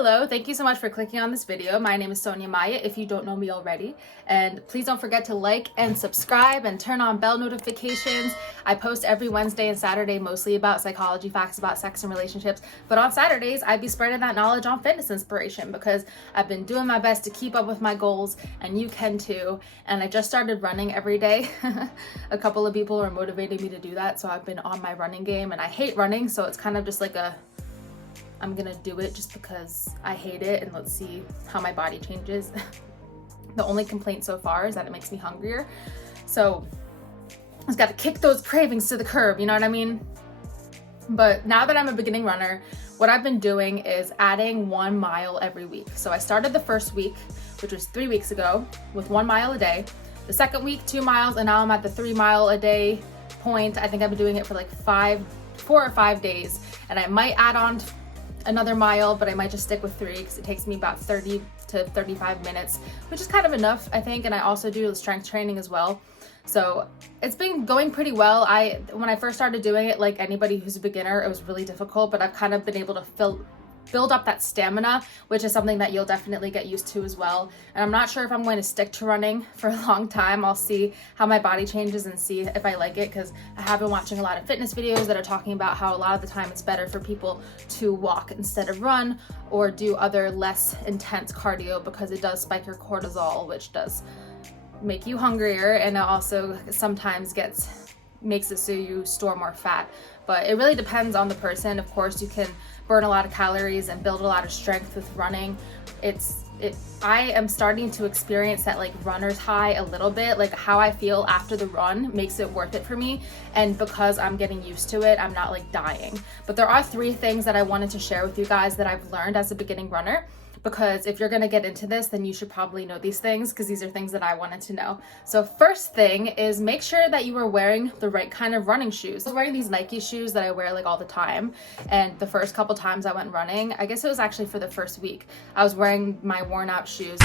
Hello, thank you so much for clicking on this video. My name is Sonia Maya, if you don't know me already. And please don't forget to like and subscribe and turn on bell notifications. I post every Wednesday and Saturday mostly about psychology facts about sex and relationships. But on Saturdays, I'd be spreading that knowledge on fitness inspiration because I've been doing my best to keep up with my goals, and you can too. And I just started running every day. A couple of people are motivating me to do that, so I've been on my running game, and I hate running, so it's kind of just like I'm gonna do it just because I hate it, and let's see how my body changes. The only complaint so far is that it makes me hungrier. So I just gotta kick those cravings to the curb, you know what I mean? But now that I'm a beginning runner, what I've been doing is adding 1 mile every week. So I started the first week, which was 3 weeks ago, with 1 mile a day. The second week, 2 miles, and now I'm at the 3 mile a day point. I think I've been doing it for like 4 or 5 days, and I might add on another mile, but I might just stick with 3 because it takes me about 30 to 35 minutes, which is kind of enough, I think. And I also do strength training as well. So it's been going pretty well. When I first started doing it, like anybody who's a beginner, it was really difficult, but I've kind of been able to build up that stamina, which is something that you'll definitely get used to as well. And I'm not sure if I'm going to stick to running for a long time. I'll see how my body changes and see if I like it, because I have been watching a lot of fitness videos that are talking about how a lot of the time it's better for people to walk instead of run, or do other less intense cardio, because it does spike your cortisol, which does make you hungrier, and it also sometimes makes it so you store more fat. But it really depends on the person. Of course, you can burn a lot of calories and build a lot of strength with running. I am starting to experience that like runner's high a little bit. Like how I feel after the run makes it worth it for me, and because I'm getting used to it, I'm not like dying. But there are 3 things that I wanted to share with you guys that I've learned as a beginning runner, because if you're gonna get into this, then you should probably know these things, because these are things that I wanted to know. So first thing is, make sure that you are wearing the right kind of running shoes. I was wearing these Nike shoes that I wear like all the time, and the first couple times I went running, I guess it was actually for the first week, I was wearing my worn out shoes.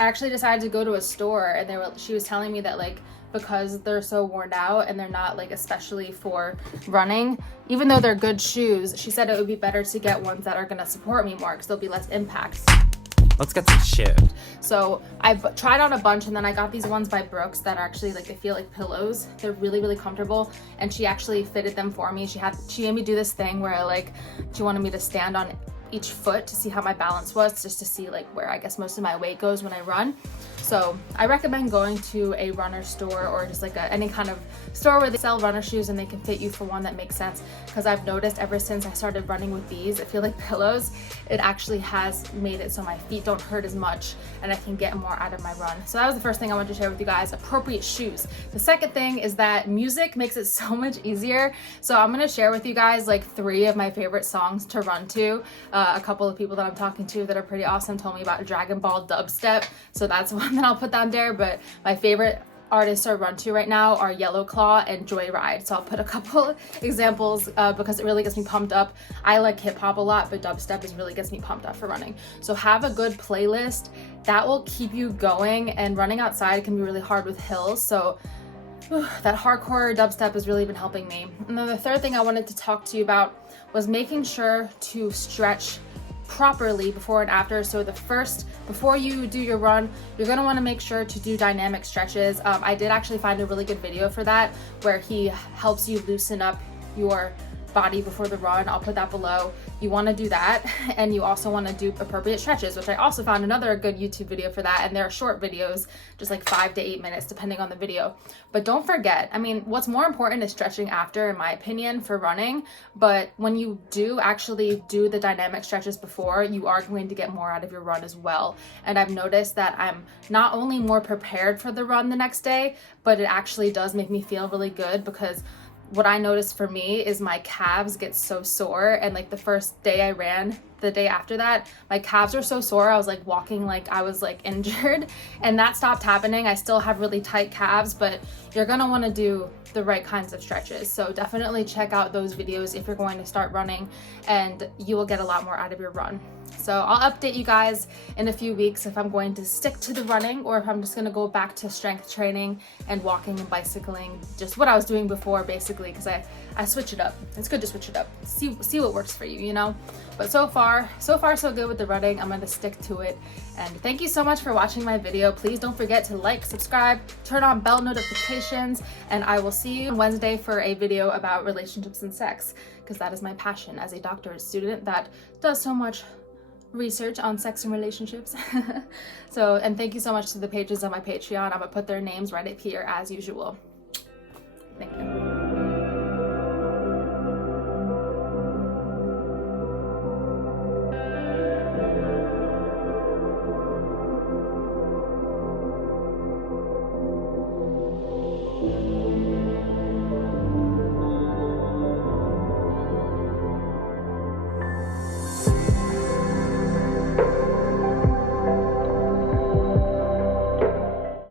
I actually decided to go to a store, and she was telling me that like, because they're so worn out and they're not like especially for running, even though they're good shoes, she said it would be better to get ones that are going to support me more because there'll be less impact. Let's get some shit. So I've tried on a bunch, and then I got these ones by Brooks that are actually like, they feel like pillows. They're really, really comfortable, and she actually fitted them for me. She made me do this thing where she wanted me to stand on each foot to see how my balance was, just to see like where I guess most of my weight goes when I run. So I recommend going to a runner store, or just like any kind of store where they sell runner shoes and they can fit you for one that makes sense, because I've noticed ever since I started running with these, I feel like pillows, it actually has made it so my feet don't hurt as much and I can get more out of my run. So that was the first thing I wanted to share with you guys: appropriate shoes. The second thing is that music makes it so much easier. So I'm going to share with you guys like 3 of my favorite songs to run to. A couple of people that I'm talking to that are pretty awesome told me about Dragon Ball dubstep, so that's one that I'll put down there. But my favorite artists to run to right now are Yellow Claw and Joyride, so I'll put a couple examples because it really gets me pumped up. I like hip-hop a lot, but dubstep really gets me pumped up for running. So have a good playlist that will keep you going, and running outside can be really hard with hills, so that hardcore dubstep has really been helping me. And then the third thing I wanted to talk to you about was making sure to stretch properly before and after. So before you do your run, you're going to want to make sure to do dynamic stretches. I did actually find a really good video for that, where he helps you loosen up your body before the run. I'll put that below. You want to do that, and you also want to do appropriate stretches, which I also found another good YouTube video for that. And they're short videos, just like 5 to 8 minutes depending on the video. But don't forget, I mean, what's more important is stretching after, in my opinion, for running. But when you do actually do the dynamic stretches before, you are going to get more out of your run as well. And I've noticed that I'm not only more prepared for the run the next day, but it actually does make me feel really good, because what I noticed for me is my calves get so sore, and like the first day I ran, the day after that, my calves were so sore, I was like walking like I was like injured, and that stopped happening. I still have really tight calves, but you're gonna want to do the right kinds of stretches. So definitely check out those videos if you're going to start running, and you will get a lot more out of your run. So I'll update you guys in a few weeks if I'm going to stick to the running, or if I'm just going to go back to strength training and walking and bicycling, just what I was doing before basically, because I I switch it up. It's good to switch it up. See what works for you, you know? But so far so good with the running. I'm gonna stick to it. And thank you so much for watching my video. Please don't forget to like, subscribe, turn on bell notifications, and I will see you on Wednesday for a video about relationships and sex, because that is my passion as a doctorate student that does so much research on sex and relationships. So, and thank you so much to the pages on my Patreon. I'm gonna put their names right up here as usual. Thank you.